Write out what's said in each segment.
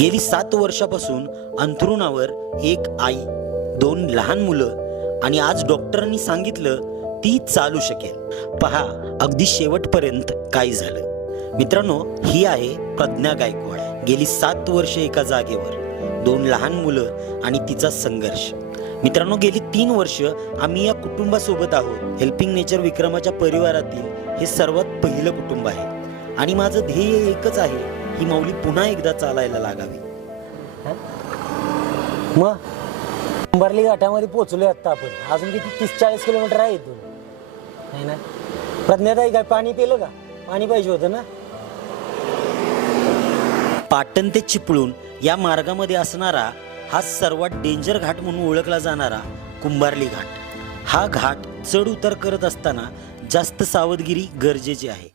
गेली सात वर्षापासून अंथरुणावर एक आई दोन लहान मुलं आणि आज डॉक्टरांनी सांगितलं ती चालू शकेल. पहा अगदी शेवटपर्यंत काय झालं. मित्रांनो ही आहे प्रज्ञा गायकवाड. गेली सात वर्ष एका जागेवर. दोन लहान मुलं आणि तिचा संघर्ष. मित्रांनो गेली तीन वर्ष आम्ही या कुटुंबासोबत आहोत. हेल्पिंग नेचर विक्रमाच्या परिवारातील हे सर्वात पहिलं कुटुंब आहे. आणि माझं ध्येय एकच आहे ही माऊली पुन्हा एकदा चालायला लागावी. मग? अंबरली घाटामध्ये पोहोचलोय आता आपण. अजून किती? तीस चाळीस किलोमीटर आहे इथून. नाही ना? प्रज्ञाताई काय पाणी पिलं का? पाणी पाहिजे होतं ना? पाटण ते चिपळूण या मार्गामध्ये असणारा हा सर्वात डेंजर घाट म्हणून ओळखला जाणारा कुंभारली घाट. हा घाट चढ उतर करत असताना जास्त सावधगिरी गरजेची आहे.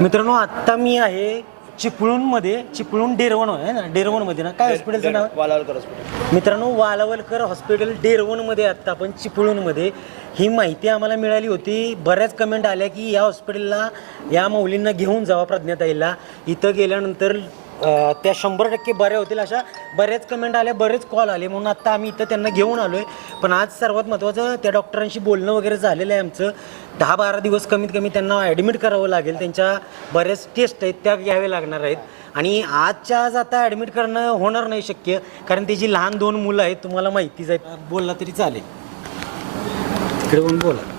मित्रांनो आत्ता मी आहे चिपळूणमध्ये चिपळूण डेरवण आहे ना? डेरवणमध्ये ना? काय हॉस्पिटलचं नाव? आहे? वालावलकर हॉस्पिटल मित्रांनो वालावलकर हॉस्पिटल डेरवणमध्ये आत्ता आपण चिपळूणमध्ये. ही माहिती आम्हाला मिळाली होती. बऱ्याच कमेंट आल्या की या हॉस्पिटलला या मौलींना घेऊन जावा प्रज्ञाताईला इथं गेल्यानंतर त्या शंभर टक्के बऱ्या होतील अशा बऱ्याच कमेंट आल्या बरेच कॉल आले. म्हणून आत्ता आम्ही इथं त्यांना घेऊन आलो आहे पण आज सर्वात महत्त्वाचं त्या डॉक्टरांशी बोलणं वगैरे झालेलं आहे आमचं. दहा बारा दिवस कमीत कमी त्यांना ॲडमिट करावं लागेल. त्यांच्या बऱ्याच टेस्ट आहेत त्या घ्याव्या लागणार आहेत. आणि आजच्या आज आता ॲडमिट करणं होणार नाही शक्य. कारण त्याची लहान दोन मुलं आहेत तुम्हाला माहितीच आहे बोलला तरी चालेल. तिकडे पण बोला.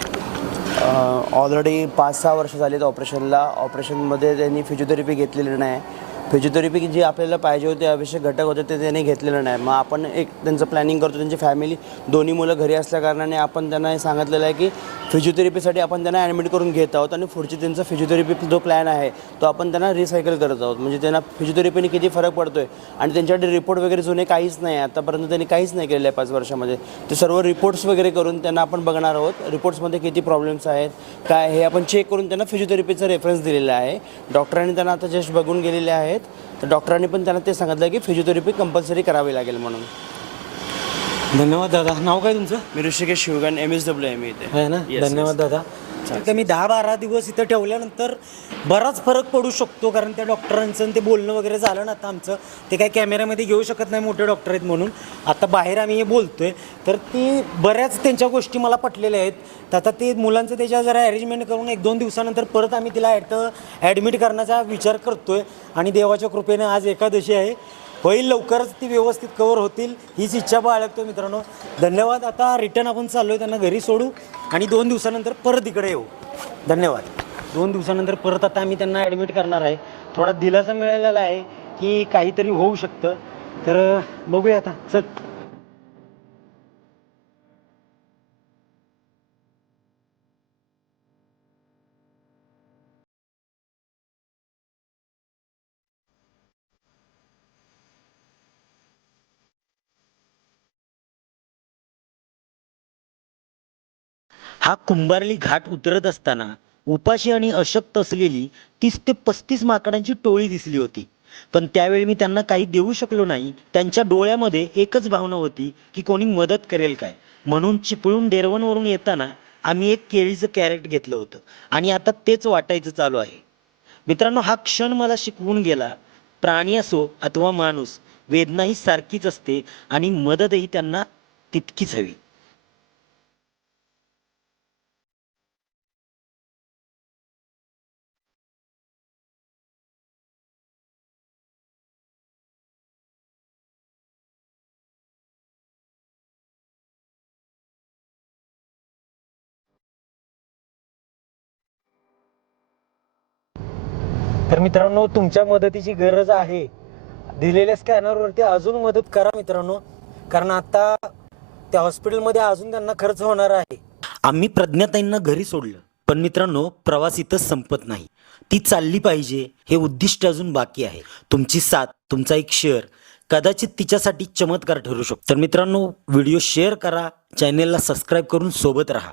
ऑलरेडी पाच सहा वर्ष आहेत ऑपरेशनला ऑपरेशनमध्ये त्यांनी फिजिओथेरपी घेतलेली नाही. फिजिओथेरपी जी आपल्याला पाहिजे होते आवश्यक घटक होते ते त्यांनी घेतलेलं नाही. मग आपण एक त्यांचं प्लॅनिंग करतो त्यांची फॅमिली दोन्ही मुलं घरी असल्याकारणाने आपण त्यांना हे सांगितलेलं आहे की फिजिओथेरपीसाठी आपण त्यांना ॲडमिट करून घेत आहोत आणि पुढची त्यांचा फिजिओथेरपी जो प्लॅन आहे तो आपण त्यांना रिसायकल करत आहोत. म्हणजे त्यांना फिजिओथेरपीने किती फरक पडतो आहे आणि त्यांच्याकडे रिपोर्ट वगैरे जुने काहीच नाही आहे. आतापर्यंत त्यांनी काहीच नाही केलेलं आहे पाच वर्षामध्ये. ते सर्व रिपोर्ट्स वगैरे करून त्यांना आपण बघणार आहोत. रिपोर्ट्समध्ये किती प्रॉब्लेम्स आहेत काय हे आपण चेक करून त्यांना फिजिओथेरपीचा रेफरन्स दिलेला आहे. डॉक्टरांनी त्यांना आता जस्ट बघून गेलेले आहेत. तर डॉक्टरांनी पण त्यांना ते सांगितलं की फिजिओथेरपी कंपल्सरी करावी लागेल म्हणून. धन्यवाद दादा. नाव काय तुमचं? मी Rishikesh Shivgan M S W M इथे. आहे ना? Yes, धन्यवाद दादा. तर मी दहा बारा दिवस इथं ठेवल्यानंतर बराच फरक पडू शकतो कारण त्या डॉक्टरांचं ते बोलणं वगैरे झालं ना आता आमचं ते काही कॅमेऱ्यामध्ये घेऊ शकत नाही मोठे डॉक्टर आहेत म्हणून. आता बाहेर आम्ही हे बोलतोय तर ती बऱ्याच त्यांच्या गोष्टी मला पटलेल्या आहेत. तर आता ते मुलांचं त्याच्या जरा अरेंजमेंट करून एक दोन दिवसानंतर परत आम्ही तिला ॲट ॲडमिट करण्याचा विचार करतोय आणि देवाच्या कृपेने आज एकादशी आहे. होईल लवकरच ती व्यवस्थित कवर होतील. हीच इच्छा बाळगतो मित्रांनो. धन्यवाद. आता रिटर्न आपण चाललो आहे त्यांना घरी सोडू आणि दोन दिवसानंतर परत इकडे येऊ. धन्यवाद. दोन दिवसानंतर परत आता आम्ही त्यांना ॲडमिट करणार आहे. थोडा दिलासा मिळालेला आहे की काहीतरी होऊ शकतं. तर बघूया आता. चल. हा कुंभारली घाट उतरत असताना उपाशी आणि अशक्त असलेली तीस ते पस्तीस माकडांची टोळी दिसली होती. पण त्यावेळी मी त्यांना काही देऊ शकलो नाही. त्यांच्या डोळ्यामध्ये एकच भावना होती की कोणी मदत करेल काय. म्हणून चिपळूण डेरवणवरून येताना आम्ही एक केळीचं कॅरेट घेतलं होतं. आणि आता तेच वाटायचं चालू आहे. मित्रांनो हा क्षण मला शिकवून गेला. प्राणी असो अथवा माणूस वेदना ही सारखीच असते आणि मदतही त्यांना तितकीच हवी. तर मित्रांनो तुमच्या मदतीची गरज आहे. दिलेल्या स्कॅनरवरती अजून मदत करा मित्रांनो. कारण आता त्या हॉस्पिटलमध्ये अजून त्यांना खर्च होणार आहे. आम्ही प्रज्ञाताईंना घरी सोडलं. पण मित्रांनो प्रवास इथं संपत नाही. ती चालली पाहिजे हे उद्दिष्ट अजून बाकी आहे. तुमची साथ तुमचा एक शेअर कदाचित तिच्यासाठी चमत्कार ठरू शकतो. तर मित्रांनो व्हिडिओ शेअर करा चॅनेलला सबस्क्राईब करून सोबत राहा.